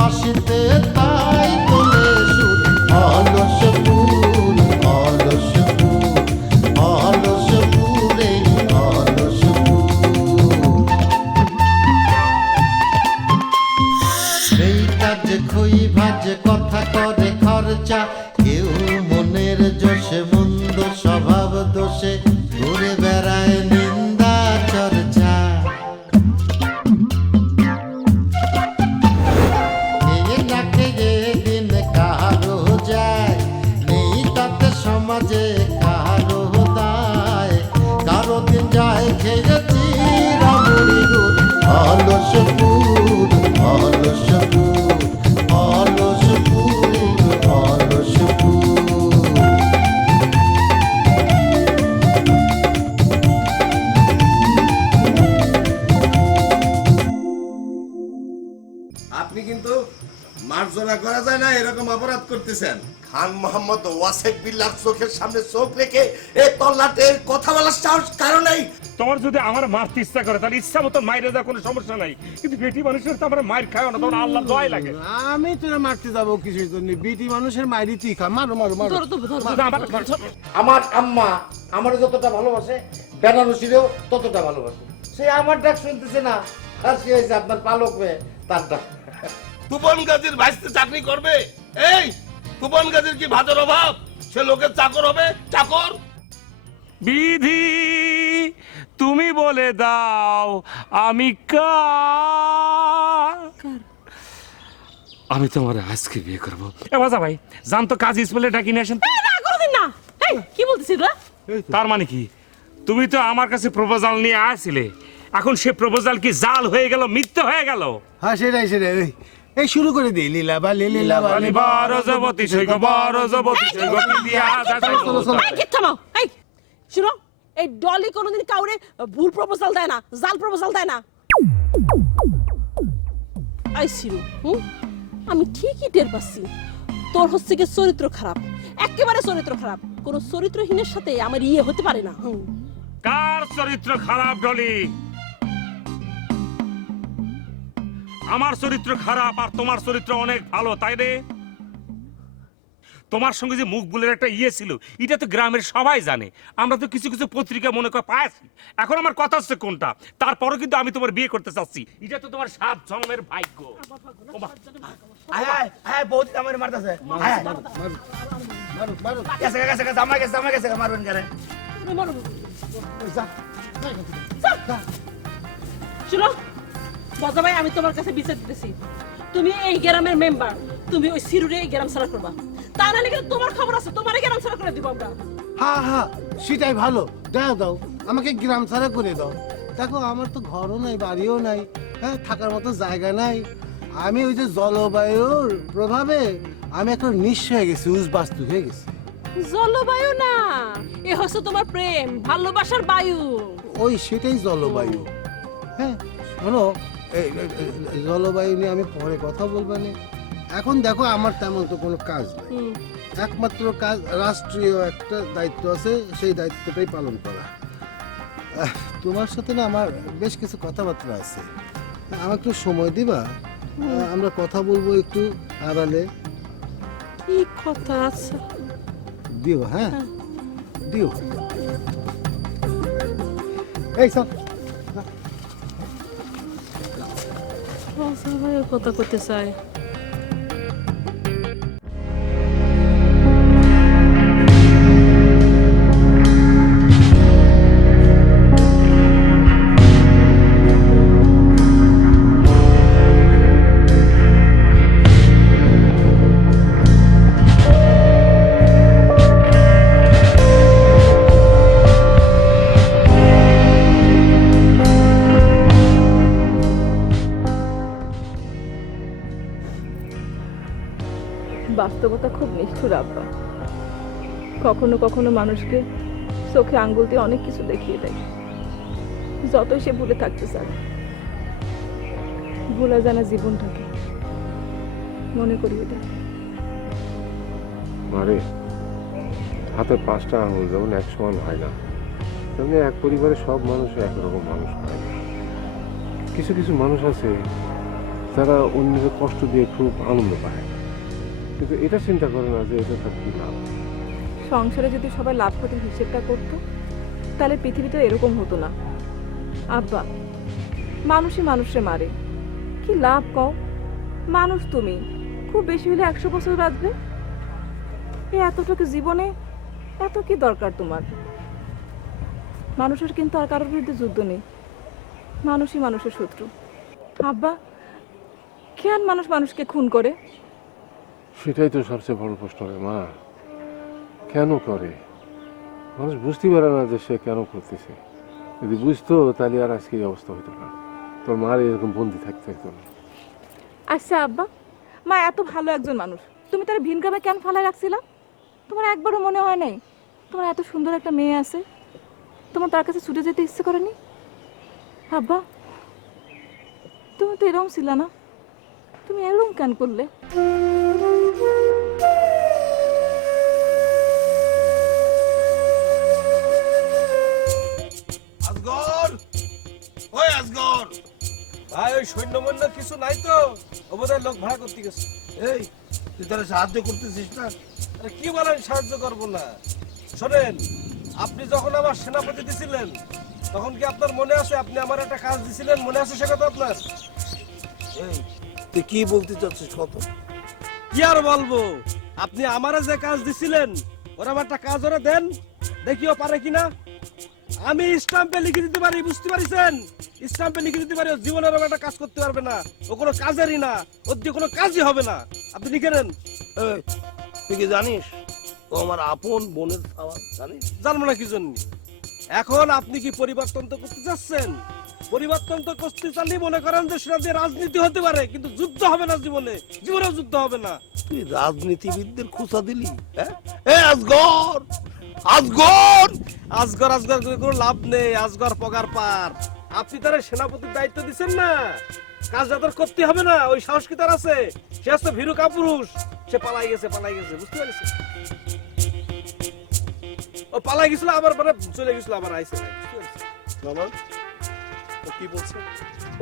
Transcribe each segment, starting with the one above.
বাঁশিতে তাই তোলে সুর। অলস ফুল, অলস ফুল, অলস ফুলে, অলস ফুল। এই কাজে খই ভাজে কথা করে খরচা, কেউ মনের জোশে মন্দ স্বভাব দোষে ঘুরে বেড়ায় নিন্দা চর্চা। খেয়ে না খেয়ে দিন কারো যায়, নেই তাতে সমাজে কারো দায়। কারো দিন যায় খেয়েছি রামুড়ি গুড়। অলস ফুল, অলস ফুল, অলস ফুল, অলস ফুল। আপনি কিন্তু মার্জনা করা যায় না এরকম অপরাধ করতেছেন। খান মোহাম্মদ ওয়াসেক বিল্লাহর চোখের সামনে চোখ রেখে এ তল্লাটের কথা বলার সাহস কারণেই। তোমার যদি আমার মারতে ইচ্ছা করে তাহলে ইচ্ছা মতো মাইরে দেওয়া কোনো সমস্যা নাই, কিন্তু বেটি মানুষের তো আমার মায়ের খায় না, তখন আল্লাহ দোয়াই লাগে। আমি তোরা মারতে যাবো কিছুর জন্য? বিটি মানুষের মাইরি তুই খা, মারো মারো মারো। আমার আম্মা আমার যতটা ভালোবাসে বেনারসিরেও ততটা ভালোবাসে। সে আমার ডাক শুনতেছে না, আর সে হয়েছে আপনার পালক হয়ে তার ডাক। তুপন গাজীর ভাইস্তে চাকরি করবে? এই তুপন গাজীর কি ভাতের অভাব? সে লোকের চাকর হবে? চাকর? বিধি তুমি বলে দাও আমি আমি তোমার আজকে বিয়ে করবো। এ বাজা ভাই জান তো কাজ স্কুলে ডাকি নিয়ে আসেন। না কোনোদিন না। এই কি বলতেছিস রে? তার মানে কি তুমি তো আমার কাছে প্রপোজাল নিয়ে আসছিলে, এখন সে প্রপোজাল কি জাল হয়ে গেল, মিথ্যে হয়ে গেল? হ্যাঁ সেটাই সেটাই। এই শুরু করে দিই লীলা বা লীলা বা বরজবতী সৈগ বরজবতী সৈগ পিলিয়া এই কি থামাও। এই শুনো, এই ডলি কোনোদিন কাউরে ভুল প্রপোজাল দেয় না, জাল প্রপোজাল দেয় না। আই সিরু, আমি ঠিকই টের পাচ্ছি তোর হচ্ছে কি চরিত্র খারাপ, একেবারে চরিত্র খারাপ। কোন চরিত্রহীনের সাথে আমার ইয়ে হতে পারে না। কার চরিত্র খারাপ ডলি? আমার চরিত্র খারাপ আর তোমার চরিত্র অনেক ভালো, তাই রে? তোমার সঙ্গে যে মুখ বুলের একটা ইয়ে ছিল এটা তো গ্রামের সবাই জানে, আমরা তো কিছু কিছু পত্রিকা মনে করে পাইছি। এখন আমার কথা হচ্ছে কোনটা, তারপরও কিন্তু আমি তোমার বিয়ে করতে চাচ্ছি। এটা তো তোমার 7 জন্মের ভাগ্য। বহুত আমার মারতেছে। গেছে গেছে গেছে আমার গেছে আমার গেছে মারবেন কেন? শুনো বজা ভাই, আমি তোমার কাছে বিচার দিতেছি, তুমি এই গ্রামের মেম্বার, তুমি ওই সিরুরে এই গ্রাম ছাড়া করবা। তা নাহলে কিন্তু তোমার খবর আছে, তোমার এই গ্রাম ছাড়া করে দিব আমরা। হ্যাঁ হ্যাঁ সেটাই ভালো। দাও দাও আমাকে গ্রাম ছাড়া করে দাও। দেখো আমার তো ঘরও নাই, বাড়িও নাই, হ্যাঁ থাকার মতো জায়গা নাই। আমি ওই যে জলবায়ুর প্রভাবে আমি এখন নিঃস্ব হয়ে গেছি, উজবাস্তু হয়ে গেছি। জলবায়ু না, এ হচ্ছে তোমার প্রেম ভালোবাসার বায়ু। ওই সেটাই জলবায়ু। হ্যাঁ শোনো, জলবায়ু নিয়ে আমি পরে কথা বলবো না। এখন দেখো আমার তেমন তো কোনো কাজ নেই, একমাত্র কাজ রাষ্ট্রীয় একটা দায়িত্ব আছে, সেই দায়িত্বটাই পালন করা। তোমার সাথে না আমার বেশ কিছু কথাবার্তা আছে, আমার একটু সময় দিবা? আমরা কথা বলবো একটু আড়ালে। কি কথা আছে? দিও, হ্যাঁ দিও। এই সব কথা করতে চাই। বাস্তবতা খুব নিষ্ঠুর আব্বা, কখনো কখনো মানুষকে চোখে আঙ্গুল দিয়ে অনেক কিছু দেখিয়ে দেয়, যতই সে ভুলে থাকতে চায়। ভোলা জানা জীবনটাকে মনে করিয়ে দেয়। আরে হাতে 5টা আঙুল যেমন এক সমান হয় না, তেমনি এক পরিবারের সব মানুষ একরকম মানুষ হয় না। কিছু কিছু মানুষ আছে তারা অন্যের কষ্ট দিয়ে খুব আনন্দ পায়, কিন্তু এটা চিন্তা করে না যে এটা তার কি লাভ। সংসারে যদি সবাই লাভ ক্ষতির হিসেবটা করতো তাহলে পৃথিবীটা এরকম হতো না। আব্বা, মানুষই মানুষে মারে, কি লাভ কও? মানুষ তুমি, খুব বেশি হলে 100 বছর বাঁচবে। এই এতটুকু জীবনে এত কি দরকার তোমার? মানুষের কিন্তু আর কারোর বিরুদ্ধে যুদ্ধ নেই, মানুষই মানুষের শত্রু। আব্বা, কেন মানুষ মানুষকে খুন করে? সেটাই তো সবচেয়ে বড় প্রশ্ন রে মা, কেন করে? মানুষ বুঝতে পারে না যে সে কেন করতেছে। যদি বুঝতো তাহলে আর আজকে এই অবস্থা হতো না, তোর মার এরকম বন্দি থাকতে হতো না। আচ্ছা আব্বা, মা এত ভালো একজন মানুষ, তুমি তার ভিন গ্রামে কেন ফালায় রাখছিলা? তোমার একবারও মনে হয় নাই তোমার এত সুন্দর একটা মেয়ে আছে, তোমার তার কাছে ছুটে যেতে ইচ্ছে করেনি? আব্বা, তুমি তো এরকম ছিল না, তুমি এরকম কেন করলে? আজগর, ওই আজগর, ভাই ওই সৈন্য মন্য কিছু নাই তো, ও বোধহয় লোক ভাড়া করতে গেছে। এই তুই তারা সাহায্য করতেছিস না? আরে কি বলেন সাহায্য করবো না? শোনেন, আপনি যখন আমার সেনাপতি দিছিলেন তখন কি আপনার মনে আছে আপনি আমার একটা কাজ দিছিলেন? মনে আছে সে কথা আপনার? এই তুই কি বলতে চাচ্ছিস কত? কি আর বলবো, আপনি আমারে যে কাজ দিছিলেন ওরা আমার একটা কাজ ওরা দেন, দেখিও পারে কিনা। আমি স্টাম্পে লিখে দিতে পারি, বুঝতে পারিছেন? স্টাম্পে লিখে দিতে পারি ও জীবনের একটা কাজ করতে পারবে না, ও কোনো কাজেরই না, ওর দিয়ে কোনো কাজই হবে না। আপনি লিখে নেন। এই, তুই কি জানিস ও আমার আপন বোনের খাওয়া জানিস? জানবো না কি জন্য। এখন আপনি কি পরিবর্তন তো করতে চাচ্ছেন? পরিবর্তন তো করতে চাইলে মনে করেন যে সেটা দিয়ে রাজনীতি হতে পারে, কিন্তু যুদ্ধ হবে না জীবনে, জীবনেও যুদ্ধ হবে না। তুই রাজনীতিবিদদের খুঁচা দিলি? হ্যাঁ, এ আজগর, আজগর, আজগর আজগর করে কোনো লাভ নেই, আজগর পগার পার। আপনি তার সেনাপতির দায়িত্ব দিচ্ছেন না, কাজ যাদের করতে হবে না, ওই সাহস কি তার আছে? সে হচ্ছে ভীরু কাপুরুষ, সে পালাই গেছে, বুঝতে পারছি। ও পালাই গেছিল আবার মানে চলে গেছিল আবার আইসে। মামা, ও কি বলছে?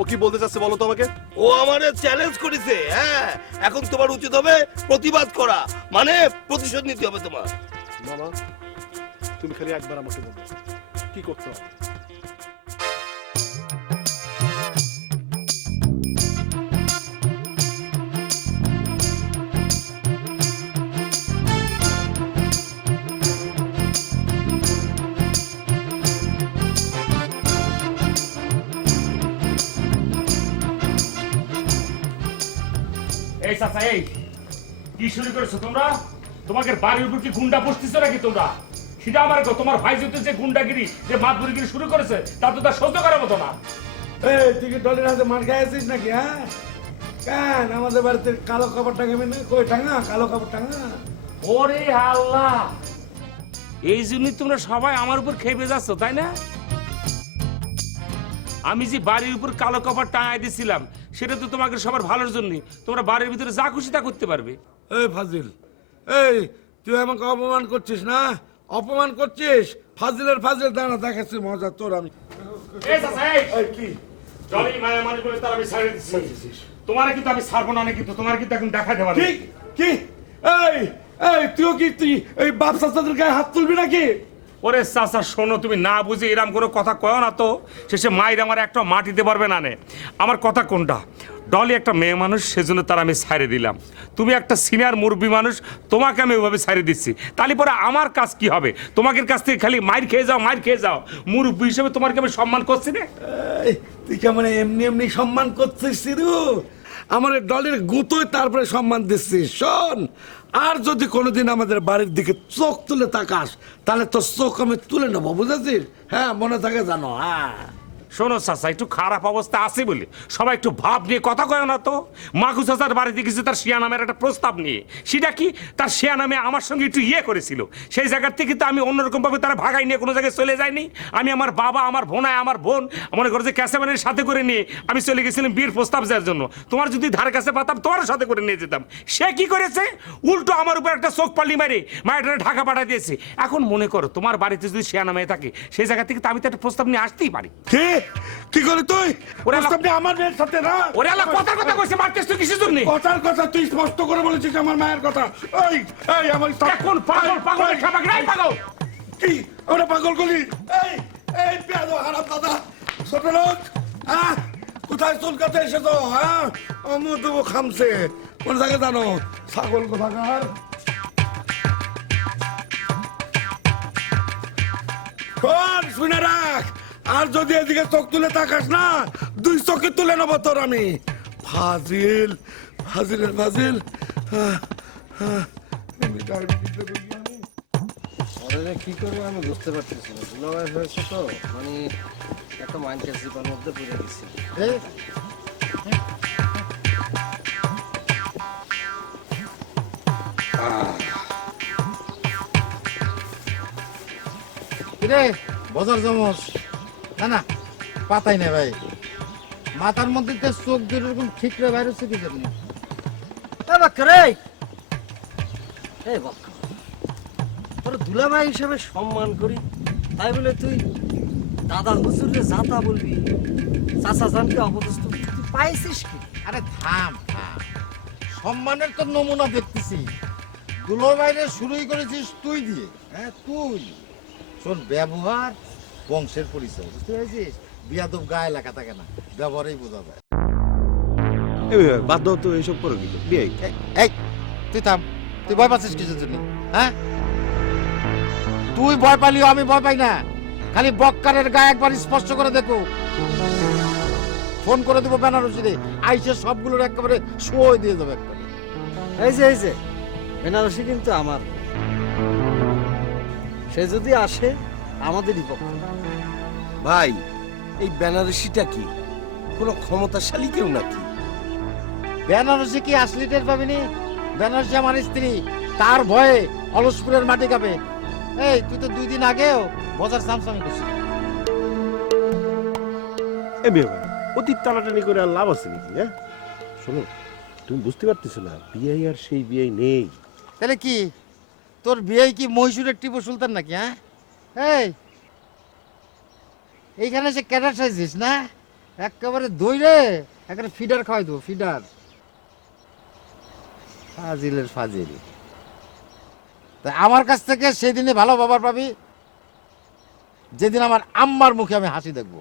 ও কি বলতে চাচ্ছে বলো তো আমাকে? ও আমারে চ্যালেঞ্জ করেছে। হ্যাঁ, এখন তোমার উচিত হবে প্রতিবাদ করা, মানে প্রতিশোধ নিতে হবে তোমার। মামা, তুমি খালি একবার আমাকে বলো কি করতে হবে। এই চাচা, এই কি শুরু করেছো তোমরা? তোমাদের বাড়ির উপর কি গুন্ডা বসতেছো নাকি তোমরা? সেটা আমার তোমার ভাই যদি যে গুন্ডাগিরি, যে মাতবুরিগিরি শুরু করেছে তা তো তার সহ্য করার মতো না। এই তুই কি ডলের হাতে মার খাইছিস নাকি? হ্যাঁ, কেন আমাদের বাড়িতে কালো কাপড় টাঙাবি না? কই টাঙা কালো কাপড় টাঙা। ওরে আল্লাহ, এই জন্যই তোমরা সবাই আমার উপর খেপে যাচ্ছ, তাই না? আমি যে বাড়ির উপর কালো কাপড় টাঙাই দিয়েছিলাম সেটা তো তোমাকে সবার ভালোর জন্য, তোমরা বাড়ির ভিতরে যা খুশি তা করতে পারবে। এই ফাজিল, এই তুই আমাকে অপমান করছিস না? অপমান করছিস? ফাজিলের ফাজিল দাঁড়া, দেখাচ্ছি মজা তোর আমি। এই চাচা, এই কি জলি মায়ামানি করে তার আমি ছাড়িয়ে দিচ্ছি। তোমার কিন্তু আমি ছাড়বো না, কিন্তু তোমার কিন্তু এখন দেখা দেওয়া কি কি? এই এই তুইও কি তুই এই বাপ চাচাদের গায়ে হাত তুলবি নাকি? ওরে চাচা শোনো, তুমি না বুঝে এরম কোনো কথা কয় না তো, শেষে মায়ের আমার একটা মাটিতে পারবে না নে। আমার কথা কোনটা? ডলি একটা মেয়ে মানুষ, সেজন্য তার আমি ছাড়ে দিলাম। তুমি একটা সিনিয়র মুরব্বী মানুষ, তোমাকে আমি ওইভাবে ছাড়ে দিচ্ছি। তাহলে পরে আমার কাজ কি হবে? তোমাদের কাছ থেকে খালি মাইর খেয়ে যাও, মাইর খেয়ে যাও। মুরব্বী হিসেবে তোমাকে আমি সম্মান করছি না? এই, তুই কেমন এমনি এমনি সম্মান করছিস সিরু? আমার দলের গুঁতোয় তারপরে সম্মান দিচ্ছিস। শোন, আর যদি কোনোদিন আমাদের বাড়ির দিকে চোখ তুলে তাকাস তাহলে তোর চোখ আমি তুলে নেবো, বুঝেছিস? হ্যাঁ, মনে থাকে জানো। হ্যাঁ শোনো চাচা, একটু খারাপ অবস্থা আছে বলে সবাই একটু ভাব নিয়ে কথা কয় না তো। মাকু চাচার বাড়িতে গেছে তার শিয়া নামের একটা প্রস্তাব নিয়ে, সেটা কি তার শিয়া নামে আমার সঙ্গে একটু করেছিল। সেই জায়গার থেকে তো আমি অন্যরকম ভাবে তারা ভাগাই নিয়ে কোনো জায়গায় চলে যাইনি। আমি আমার বাবা, আমার বোনায়, আমার বোন মনে করো যে ক্যাসেমানের সাথে করে নিয়ে আমি চলে গেছিলাম বিয়ের প্রস্তাব দেওয়ার জন্য। তোমার যদি ধারে কাছে পাতাম তোমার সাথে করে নিয়ে যেতাম। সে কি করেছে? উল্টো আমার উপর একটা চোখ পাল্লি মারে মায়েরা ঢাকা পাঠিয়ে দিয়েছে। এখন মনে করো তোমার বাড়িতে যদি শিয়া নামে থাকে সেই জায়গা থেকে তো আমি তো একটা প্রস্তাব নিয়ে আসতেই পারি। কি কি করে তুই ওরে আল্লাহ- প্রস্তাব নিয়ে আমার মেয়ের সাথে না ওরে আল্লাহ কথার কথা কইছে মারতেছ তুই কিসের জন্য কথার কথা তুই স্পষ্ট করে বলেছিস আমার মায়ের কথা এই এই আমার এখন পাগল পাগল খাবাক নাই পাগল কি আমরা পাগল করি এই এই পেয়াদো হারাম দাদা ছোট লোক কোথায় চুলকাতে এসেছো হ্যাঁ অমু দেবো খামছে কোন জায়গায় জানো ছাগল কোথাকার শোন শুনে রাখ আর যদি এদিকে চোখ তুলে তাকাস না 2 চোখে তুলে নেবো তোর আমি ফাজিল ফাজিলের ফাজিল ওরা কি করবো আমি বুঝতে পারতেছি না দুলাভাই হয়েছে তো মানে একটা মাইন্ডের জীবন মধ্যে পড়ে গেছি রে বজার জমস না না পাতাই না ভাই মাথার মধ্যে তো চোখ দুটো এরকম ঠিক রে বাইরে হচ্ছে কি জন্য তোর দুলাভাই হিসেবে সম্মান করি তাই বলে তুই দাদা হুজুরে যাতা বলবি চাচা জানকে অপদস্থ তুই পাইছিস কি আরে থাম থাম সম্মানের তো নমুনা দেখতেছি দুলো বাইরে শুরুই করেছিস তুই দিয়ে হ্যাঁ তুই শোন ব্যবহার বংশের পরিচয় বুঝতে পেরেছিস বিয়াদব গায়ে লেখা থাকে না ব্যবহারেই বোঝা যায় বাদ দাও তো এইসব করো কি বিয়ে এই তুই থাম তুই ভয় পাচ্ছিস কিসের জন্য হ্যাঁ তুই ভয় পালিও আমি ভয় পাই না খালি বক্কারের গায়ে একবার স্পর্শ করে দেখো ফোন করে দেবো বেনারসি রে আইসে সবগুলোর একেবারে শোয় দিয়ে দেবে একবারে এই যে বেনারসি কিন্তু আমার সে যদি আসে আমাদেরই পক্ষ ভাই এই বেনারসিটা কি কোনো ক্ষমতাশালী কেউ নাকি বেনারসি কি আসলি টের পাবিনি বেনারসি আমার স্ত্রী তার ভয়ে অলসপুরের মাটি কাঁপে এই তুই তো 2 দিন আগেও বজার সামসামি করছিস এ মেয়ে ভাই অতীত টানাটানি করে আর লাভ আছে নাকি হ্যাঁ শোনো তুমি বুঝতে পারতেছো না বিয়ে আর সেই বিয়ে নেই তাহলে কি তোর বিয়ে কি মহীশূরের টিপু সুলতান নাকি হ্যাঁ এই এইখানে সে ক্যাডার চাইছিস না একেবারে দইরে একেবারে ফিডার খাওয়াই দেবো ফিডার ফাজিলের ফাজিল তা আমার কাছ থেকে সেদিনে ভালো বাবার পাবি যেদিন আমার আম্মার মুখে আমি হাসি দেখবো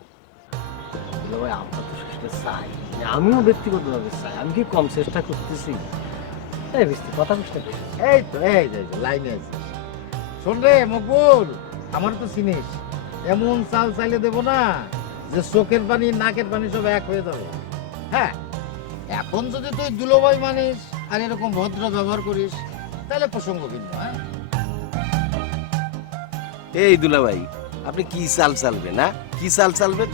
দুলাভাই আমরা তো সেটা চাই আমিও ব্যক্তিগতভাবে চাই আমি কি কম চেষ্টা করতেছি এই বিস্তি কথা বুঝতে এই তো এই যে লাইনে আছিস শোন রে মকবুল আমার তো চিনিস এমন চাল চাইলে দেবো না যে চোখের পানি নাকের পানি সব এক হয়ে যাবে হ্যাঁ এখন যদি তুই দুলোভাই মানিস আর এরকম ভদ্র ব্যবহার করিস তাহলে প্রসঙ্গ ভিন্ন হ্যাঁ এই দুলাভাই আপনি কি চাল চালবেন না কি চাল চালবেন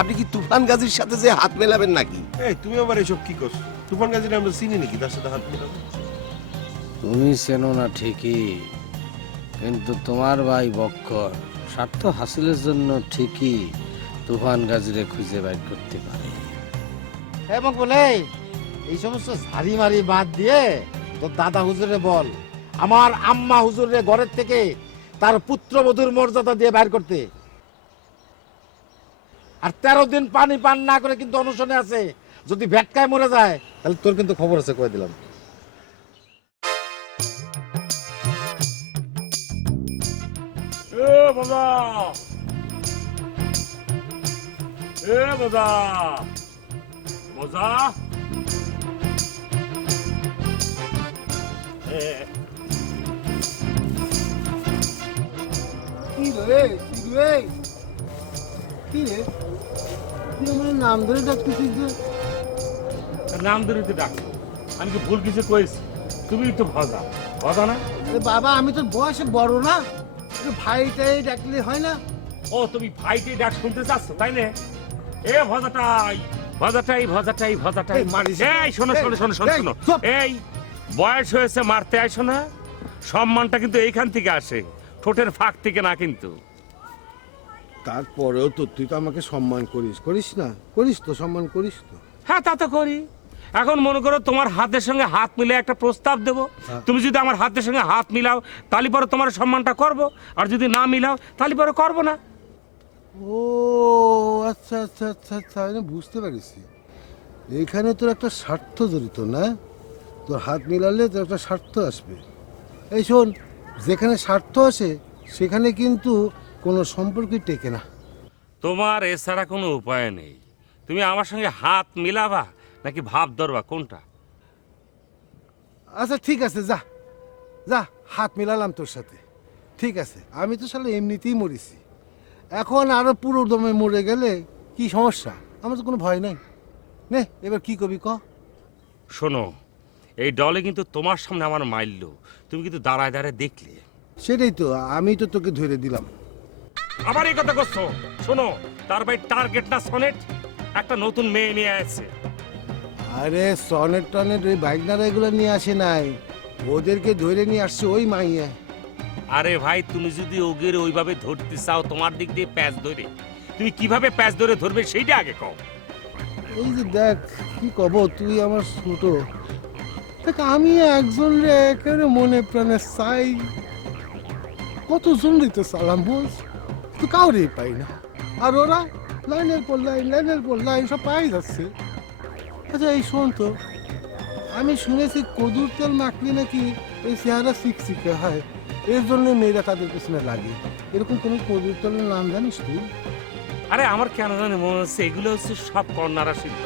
আপনি কি তুফান গাজীর সাথে যে হাত মেলাবেন নাকি এই তুমি আবার এসব কি করছো তুফান গাজীর আমরা চিনি নাকি তার সাথে হাত মেলাবো তুমি চেনো না ঠিকই কিন্তু তোমার ভাই বক্কর স্বার্থ হাসিলের জন্য ঠিকই তুফান গাজীরে খুঁজে বাইর করতে পারে হ্যাঁ মকবুল এই সমস্ত ঝাড়ি মারি বাদ দিয়ে তোর দাদা হুজুরে বল আমার আম্মা হুজুরের ঘরের থেকে তার পুত্রবধূর মর্যাদা দিয়ে বাইর করতে আর 13 দিন পানি পান না করে কিন্তু অনশনে আছে যদি ভেটকায় মরে যায় তাহলে তোর কিন্তু খবর আছে কয়ে দিলাম এ বাবা এ বাবা মজা কি রে কি রে তুই আমার নাম ধরে ডাকতেছিস যে নাম ধরে তো ডাক আমি কি ভুল কিছু কয়েছি তুমি তো ভজা ভজা না আরে বাবা আমি তোর বয়সে বড় না একটু ভাইটাই ডাকলে হয় না ও তুমি ভাইকে ডাক শুনতে চাচ্ছ তাই না এ ভজাটাই ভজাটাই ভজাটাই ভজাটাই এই, মারিস না। এই শোনো শোনো শোনো শোনো এই, শোনো চুপ। এই বয়স হয়েছে মারতে আইসো না সম্মানটা কিন্তু এইখান থেকে আসে ঠোঁটের ফাঁক থেকে না কিন্তু তারপরেও তো তুই তো আমাকে সম্মান করিস না করিস তো সম্মান করিস তো হ্যাঁ তা তো করি এখন মনে করো তোমার হাতের সঙ্গে হাত মিলে একটা প্রস্তাব দেবো তুমি যদি আমার হাতের সঙ্গে হাত মিলাও তাহলে পরে তোমার সম্মানটা করব আর যদি না মিলাও তাহলে পরে করবো না ও আচ্ছা আচ্ছা আচ্ছা আচ্ছা, আমি বুঝতে পেরেছি। এইখানে তোর একটা স্বার্থ জড়িত না? তোর হাত মিলালে তোর একটা স্বার্থ আসবে। এই শোন, যেখানে স্বার্থ আসে সেখানে কিন্তু কোনো সম্পর্কই টেকে না। তোমার এছাড়া কোনো উপায় নেই। তুমি আমার সঙ্গে হাত মিলাবা নাকি ভাব ধরবা, কোনটা? আচ্ছা ঠিক আছে, যা যা, হাত মিলালাম তোর সাথে। ঠিক আছে, আমি তো শালা এমনিতেই মরেছি, এখন আরো পুরো দমে মরে গেলে কি সমস্যা? আমার তো কোনো ভয় নাই। নে এবার কি কবি ক। শোনো, এই ডলে কিন্তু তোমার সামনে আমার মাইল্য, তুমি কিন্তু দাঁড়ায় দাঁড়ায় দেখলে। সেটাই তো, আমি তো তোকে ধরে দিলাম। আবার এই কথা করছো? শোনো, তার ভাই টার্গেট না সনেট একটা নতুন মেয়ে নিয়ে আসছে। আরে সনেট টনেট ওই বাইকনারা এগুলো নিয়ে আসে নাই, ওদেরকে ধরে নিয়ে আসছে ওই মাইয়া। আরে ভাই, তুমি যদি ওগের ওইভাবে ধরতে চাও তোমার দিক দিয়ে প্যাচ ধরে, তুমি কিভাবে প্যাচ ধরে ধরবে সেইটা আগে কও। এই যে দেখ, কি কব, তুই আমার ছোট, দেখ আমি একজন রে একেবারে মনে প্রাণে চাই, কতজন রে তো সালাম বল, তো কাউরে পাই না, আর ওরা লাইনের পর লাইন লাইনের পর লাইন সব পাই যাচ্ছে। আচ্ছা এই শোন তো, আমি শুনেছি কদুর তেল মাখলে নাকি এই চেহারা শিখশিখে হয়, এর জন্য মেয়েরা তাদের পিছনে লাগে। এরকম কোনো কদুর তেলের নাম জানিস তুই? আরে আমার কেন জানি মনে হচ্ছে এগুলো হচ্ছে সব কন্যারা সিদ্ধ।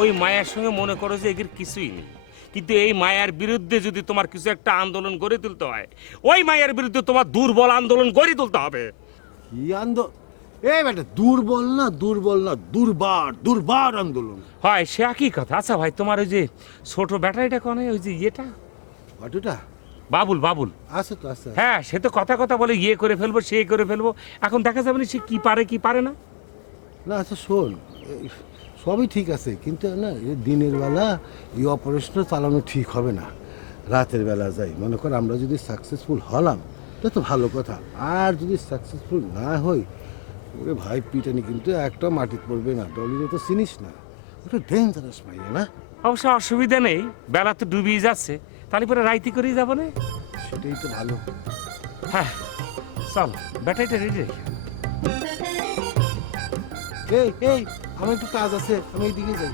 ওই মায়ের সঙ্গে মনে করো যে এগুলো কিছুই নেই, কিন্তু এই মায়ের বিরুদ্ধে যদি তোমার কিছু একটা আন্দোলন গড়ে তুলতে হয়, ওই মায়ের বিরুদ্ধে তোমার দুর্বল আন্দোলন গড়ে তুলতে হবে। কি আন্দোলন? এই বেটা, দুর্বল না দুর্বল না, দুর্বার দুর্বার আন্দোলন হয়, সে একই কথা। আচ্ছা ভাই, তোমার ওই যে ছোট ব্যাটারিটা কনে, ওই যে ইয়েটা অটোটা বাবুল, বাবুল আছে তো, আছে। হ্যাঁ, সে তো কথা কথা বলে ইয়ে করে ফেলবো, সে করে ফেলবো, এখন দেখা যাবে না সে কি পারে কি পারে না। না আচ্ছা শোন, এই সবই ঠিক আছে, কিন্তু না এই দিনের বেলা এই অপারেশনটা চালানো ঠিক হবে না, রাতের বেলা যাই। মনে কর আমরা যদি সাকসেসফুল হলাম তা তো ভালো কথা, আর যদি সাকসেসফুল না হই, ওরে ভাই পিটানি কিন্তু একটা মাটিতে পড়বে না। ডলিরে তো চিনিস না, ওটা ডেঞ্জারাস মাইয়া না? অবশ্য অসুবিধা নেই, বেলা তো ডুবিয়ে যাচ্ছে, তাহলে পরে রাইতি করেই যাবো না। সেটাই তো ভালো। হ্যাঁ চল, ব্যাটারিটা রেডি রেখে। এই এই, আমার একটু কাজ আছে, আমি এইদিকে যাই।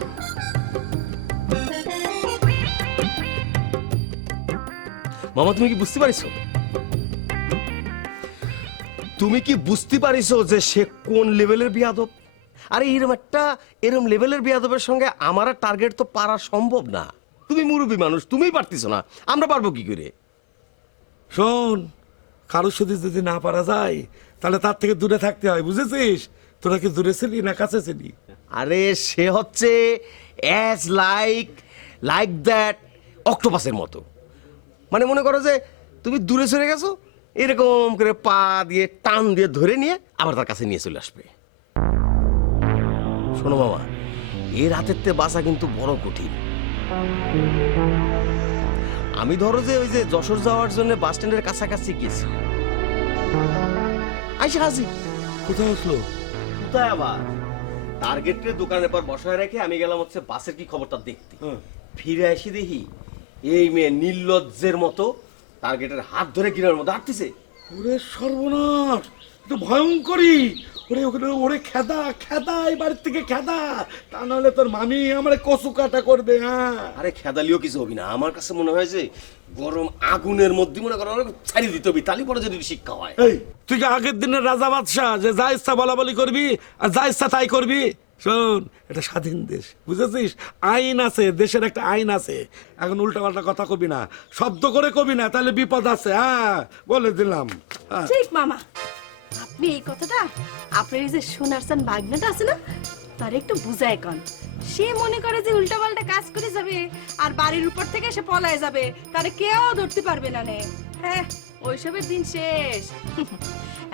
মামা তুমি কি বুঝতে পারিছো? তুমি কি বুঝতে পারিছো যে সে কোন লেভেলের বিয়াদব? আরে এরম লেভেলের বিয়াদবের সঙ্গে আমার টার্গেট তো পারা সম্ভব না। তুমি মুরব্বী মানুষ, তুমিই পারতিস না, আমরা পারবো কি করে? শোন, কারোর সাথে যদি না পারা যায় তাহলে তার থেকে দূরে থাকতে হয়, বুঝেছিস? তোরা কি দূরে ছিলি না কাছে ছিলি? আরে সে হচ্ছে অ্যাজ লাইক দ্যাট অক্টোপাসের মতো। মানে মনে করো যে তুমি দূরে সরে গেছো, এরকম করে পা দিয়ে টান দিয়ে ধরে নিয়ে আবার তার কাছে নিয়ে চলে আসবে। শোনো মামা, এর হাতের তে বাঁচা কিন্তু বড় কঠিন। আমি ধরো যে ওই যে যশোর যাওয়ার জন্য বাস স্ট্যান্ডের কাছাকাছি গেছি, আইসা হাজি। কোথায় আসলো? কোথায় আবার? টার্গেটের দোকানের পর বসায় রেখে আমি গেলাম হচ্ছে বাসের কি খবরটা দেখতে। ফিরে এসে দেখি এই মেয়ে নির্লজ্জের মতো টার্গেটের হাত ধরে কিনার মতো হাঁটতেছে। ওরে সর্বনাশ, তো ভয়ঙ্করী। ওরে ওখানে ওরে খেদা খেদা, এই বাড়ির থেকে খেদা, তা নাহলে তোর মামি আমার কচু কাটা করবে। হ্যাঁ, আরে খেদালিও কিছু হবি না, আমার কাছে মনে হয় যে গরম আগুনের মধ্যে মনে করো ছাড়িয়ে দিতে হবি, তালি পরে যদি শিক্ষা হয়। এই তুই কি আগের দিনের রাজা বাদশাহ যে যা ইচ্ছা বলা বলি করবি আর যা ইচ্ছা তাই করবি? শোন, এটা স্বাধীন দেশ, বুঝেছিস? আইন আছে, দেশের একটা আইন আছে। এখন উল্টাপাল্টা কথা কবি না, শব্দ করে কবি না, তাহলে বিপদ আছে। হ্যাঁ, বলে দিলাম। হ্যাঁ। ঠিক মামা, আপনি এই কথাটা আপনার এই যে সোনার চান বাগনাটা আছে না, তার একটু বুঝায় কন। সে মনে করে যে উল্টাপাল্টা কাজ করে যাবে আর বাড়ির উপর থেকে সে পলায় যাবে, তারে কেউ ধরতে পারবে না নে। হ্যাঁ, ওইসবের দিন শেষ।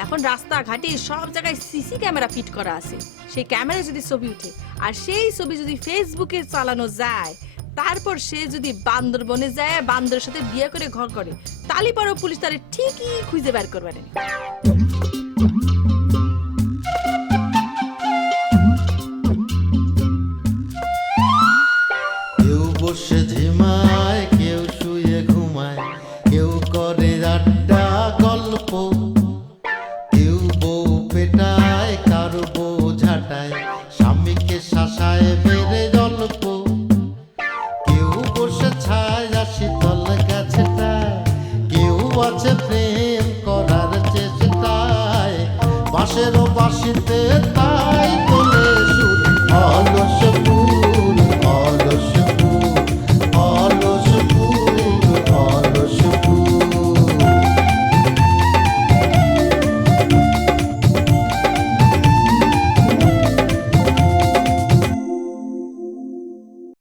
এখন রাস্তাঘাটে সব জায়গায় সিসি ক্যামেরা ফিট করা আছে, সেই ক্যামেরা যদি ছবি উঠে আর সেই ছবি যদি ফেসবুকে চালানো যায়, তারপর সে যদি বান্দরবনে যায় বান্দরের সাথে বিয়ে করে ঘর করে, তালি পরেও পুলিশ তারে ঠিকই খুঁজে বের করবে না। কেউ বসে ঝিমায়, কেউ শুয়ে ঘুমায়, কেউ করে আড্ডা গল্প, কেউ স্বামীকে শাসায় বেড়ে অল্প, কেউ বসে ছায় শীতল গাছটায়, কেউ আছে প্রেম করার চেষ্টায়, বাঁশেরও বাঁশি